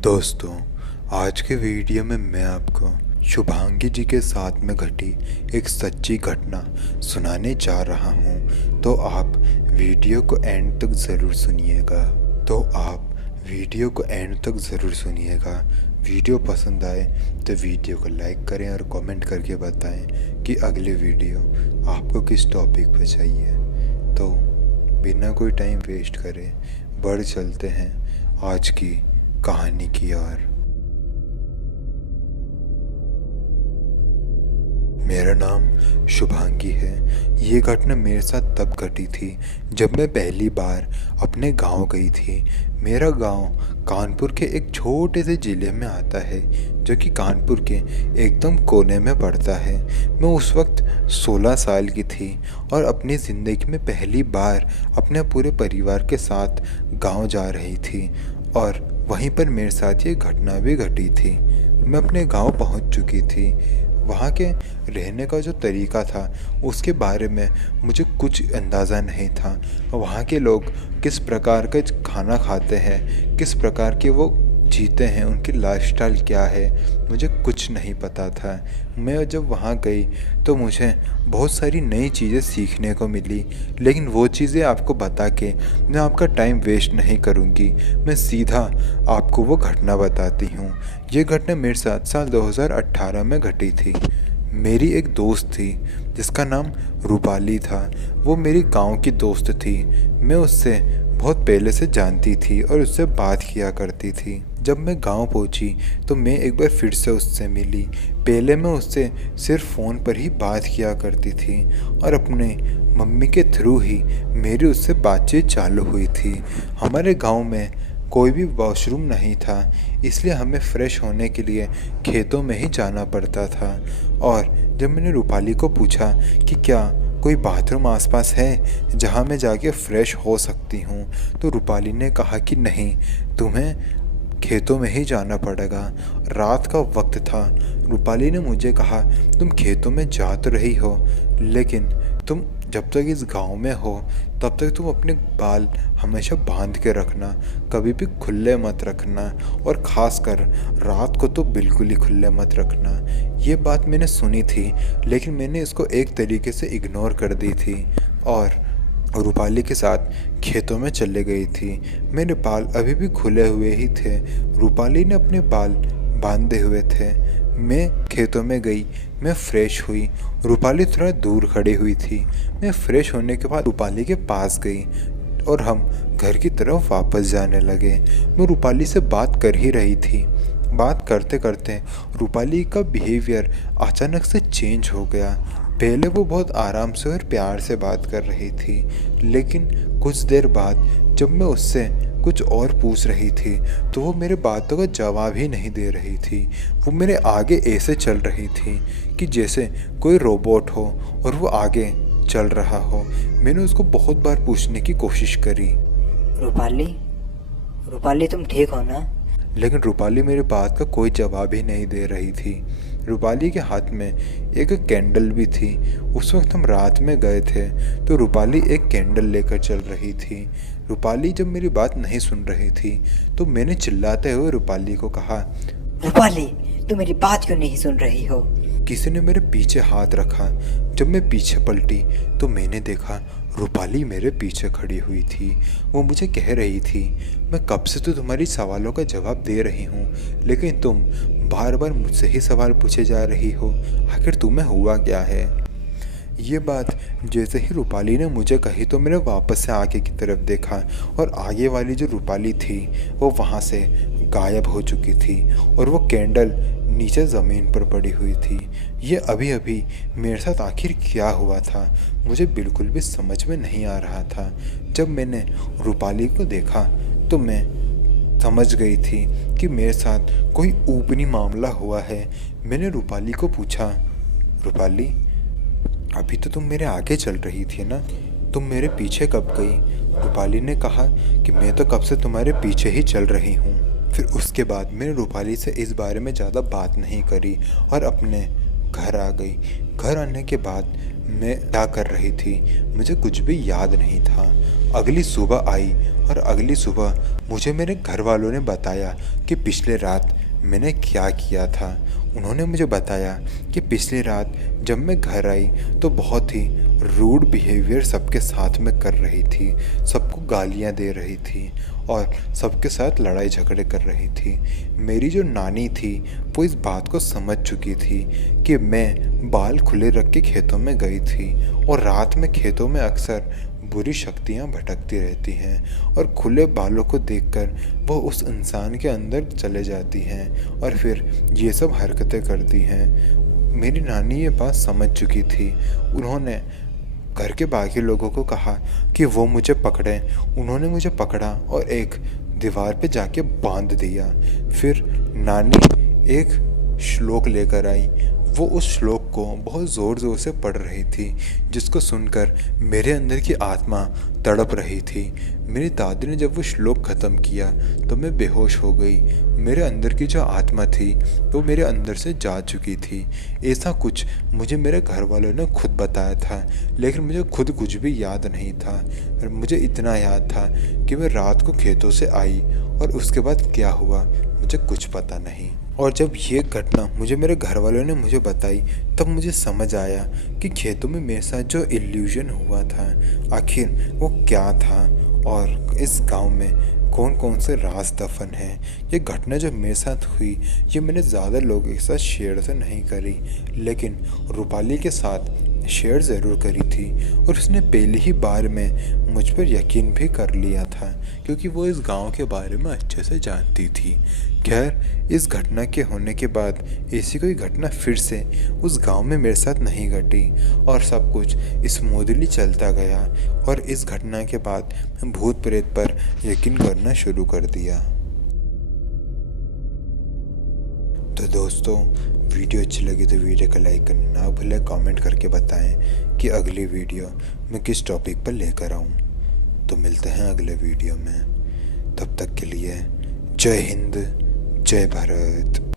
दोस्तों, आज के वीडियो में मैं आपको शुभांगी जी के साथ में घटी एक सच्ची घटना सुनाने जा रहा हूँ। तो आप वीडियो को एंड तक ज़रूर सुनिएगा। वीडियो पसंद आए तो वीडियो को लाइक करें और कमेंट करके बताएं कि अगले वीडियो आपको किस टॉपिक पर चाहिए। तो बिना कोई टाइम वेस्ट करे बढ़ चलते हैं आज की कहानी की ओर। मेरा नाम शुभांगी है। ये घटना मेरे साथ तब घटी थी जब मैं पहली बार अपने गांव गई थी। मेरा गांव कानपुर के एक छोटे से ज़िले में आता है जो कि कानपुर के एकदम कोने में पड़ता है। मैं उस वक्त 16 साल की थी और अपनी ज़िंदगी में पहली बार अपने पूरे परिवार के साथ गांव जा रही थी और वहीं पर मेरे साथ ये घटना भी घटी थी। मैं अपने गांव पहुंच चुकी थी। वहाँ के रहने का जो तरीका था उसके बारे में मुझे कुछ अंदाज़ा नहीं था। वहाँ के लोग किस प्रकार का खाना खाते हैं, किस प्रकार के वो जीते हैं, उनकी लाइफस्टाइल क्या है, मुझे कुछ नहीं पता था। मैं जब वहाँ गई तो मुझे बहुत सारी नई चीज़ें सीखने को मिली, लेकिन वो चीज़ें आपको बता के मैं आपका टाइम वेस्ट नहीं करूँगी। मैं सीधा आपको वो घटना बताती हूँ। ये घटना मेरे साथ साल 2018 में घटी थी। मेरी एक दोस्त थी जिसका नाम रूपाली था। वो मेरी गांव की दोस्त थी। मैं उससे बहुत पहले से जानती थी और उससे बात किया करती थी। जब मैं गांव पहुंची तो मैं एक बार फिर से उससे मिली। पहले मैं उससे सिर्फ फ़ोन पर ही बात किया करती थी और अपने मम्मी के थ्रू ही मेरी उससे बातचीत चालू हुई थी। हमारे गांव में कोई भी वॉशरूम नहीं था, इसलिए हमें फ़्रेश होने के लिए खेतों में ही जाना पड़ता था। और जब मैंने रूपाली को पूछा कि क्या कोई बाथरूम आसपास है जहां मैं जाके फ़्रेश हो सकती हूं, तो रूपाली ने कहा कि नहीं, तुम्हें खेतों में ही जाना पड़ेगा। रात का वक्त था। रूपाली ने मुझे कहा, तुम खेतों में जा तो रही हो, लेकिन तुम जब तक इस गांव में हो तब तक तुम अपने बाल हमेशा बांध के रखना, कभी भी खुले मत रखना, और ख़ासकर रात को तो बिल्कुल ही खुले मत रखना। ये बात मैंने सुनी थी, लेकिन मैंने इसको एक तरीके से इग्नोर कर दी थी और रूपाली के साथ खेतों में चले गई थी। मेरे बाल अभी भी खुले हुए ही थे। रूपाली ने अपने बाल बांधे हुए थे। मैं खेतों में गई, मैं फ़्रेश हुई। रूपाली थोड़ा दूर खड़ी हुई थी। मैं फ़्रेश होने के बाद रूपाली के पास गई और हम घर की तरफ वापस जाने लगे। मैं रूपाली से बात कर ही रही थी। बात करते करते रूपाली का बिहेवियर अचानक से चेंज हो गया। पहले वो बहुत आराम से और प्यार से बात कर रही थी, लेकिन कुछ देर बाद जब मैं उससे कुछ और पूछ रही थी तो वो मेरे बातों का जवाब ही नहीं दे रही थी। वो मेरे आगे ऐसे चल रही थी कि जैसे कोई रोबोट हो और वो आगे चल रहा हो। मैंने उसको बहुत बार पूछने की कोशिश करी, रूपाली, रूपाली तुम ठीक हो ना? लेकिन रूपाली मेरी बात का कोई जवाब ही नहीं दे रही थी। रूपाली के हाथ में एक कैंडल भी थी। उस वक्त हम रात में गए थे तो रूपाली एक कैंडल लेकर चल रही थी। रूपाली जब मेरी बात नहीं सुन रही थी तो मैंने चिल्लाते हुए रूपाली को कहा, रूपाली, तुम मेरी बात क्यों नहीं सुन रही हो? किसी ने मेरे पीछे हाथ रखा। जब मैं पीछे पलटी तो मैंने देखा रूपाली मेरे पीछे खड़ी हुई थी। वो मुझे कह रही थी, मैं कब से तो तुम्हारी सवालों का जवाब दे रही हूँ, लेकिन तुम बार बार मुझसे ही सवाल पूछे जा रही हो। आखिर तुम्हें हुआ क्या है? ये बात जैसे ही रूपाली ने मुझे कही तो मैंने वापस से आगे की तरफ देखा और आगे वाली जो रूपाली थी वो वहाँ से गायब हो चुकी थी और वो कैंडल नीचे ज़मीन पर पड़ी हुई थी। ये अभी अभी मेरे साथ आखिर क्या हुआ था मुझे बिल्कुल भी समझ में नहीं आ रहा था। जब मैंने रूपाली को देखा तो मैं समझ गई थी कि मेरे साथ कोई ऊपरी मामला हुआ है। मैंने रूपाली को पूछा, रूपाली, अभी तो तुम मेरे आगे चल रही थी ना, तुम मेरे पीछे कब गई? रूपाली ने कहा कि मैं तो कब से तुम्हारे पीछे ही चल रही हूँ। फिर उसके बाद मैंने रूपाली से इस बारे में ज़्यादा बात नहीं करी और अपने घर आ गई। घर आने के बाद मैं क्या कर रही थी मुझे कुछ भी याद नहीं था। अगली सुबह आई और अगली सुबह मुझे मेरे घर वालों ने बताया कि पिछले रात मैंने क्या किया था। उन्होंने मुझे बताया कि पिछली रात जब मैं घर आई तो बहुत ही रूड बिहेवियर सबके साथ में कर रही थी, सबको गालियां दे रही थी और सबके साथ लड़ाई झगड़े कर रही थी। मेरी जो नानी थी वो इस बात को समझ चुकी थी कि मैं बाल खुले रख के खेतों में गई थी और रात में खेतों में अक्सर बुरी शक्तियाँ भटकती रहती हैं और खुले बालों को देखकर वो उस इंसान के अंदर चले जाती हैं और फिर ये सब हरकतें करती हैं। मेरी नानी ये बात समझ चुकी थी। उन्होंने घर के बाकी लोगों को कहा कि वो मुझे पकड़ें। उन्होंने मुझे पकड़ा और एक दीवार पे जाके बांध दिया। फिर नानी एक श्लोक लेकर आई। वो उस श्लोक को बहुत ज़ोर ज़ोर से पढ़ रही थी, जिसको सुनकर मेरे अंदर की आत्मा तड़प रही थी। मेरी दादी ने जब वो श्लोक ख़त्म किया तो मैं बेहोश हो गई। मेरे अंदर की जो आत्मा थी वो मेरे अंदर से जा चुकी थी। ऐसा कुछ मुझे मेरे घर वालों ने खुद बताया था, लेकिन मुझे खुद कुछ भी याद नहीं था। और मुझे इतना याद था कि मैं रात को खेतों से आई और उसके बाद क्या हुआ मुझे कुछ पता नहीं। और जब ये घटना मुझे मेरे घर वालों ने मुझे बताई तब मुझे समझ आया कि खेतों में मेरे साथ जो इल्यूजन हुआ था आखिर वो क्या था और इस गांव में कौन कौन से राज दफन हैं। ये घटना जो मेरे साथ हुई ये मैंने ज़्यादा लोगों के साथ शेयर तो नहीं करी, लेकिन रूपाली के साथ शेयर ज़रूर करी थी और उसने पहली ही बार में मुझ पर यकीन भी कर लिया था, क्योंकि वो इस गांव के बारे में अच्छे से जानती थी। खैर, इस घटना के होने के बाद ऐसी कोई घटना फिर से उस गांव में मेरे साथ नहीं घटी और सब कुछ स्मूथली चलता गया। और इस घटना के बाद मैं भूत प्रेत पर यकीन करना शुरू कर दिया। तो दोस्तों, वीडियो अच्छी लगी तो वीडियो को लाइक करना ना भूलें, कमेंट करके बताएं कि अगली वीडियो मैं किस टॉपिक पर लेकर आऊं। तो मिलते हैं अगले वीडियो में, तब तक के लिए जय हिंद, जय भारत।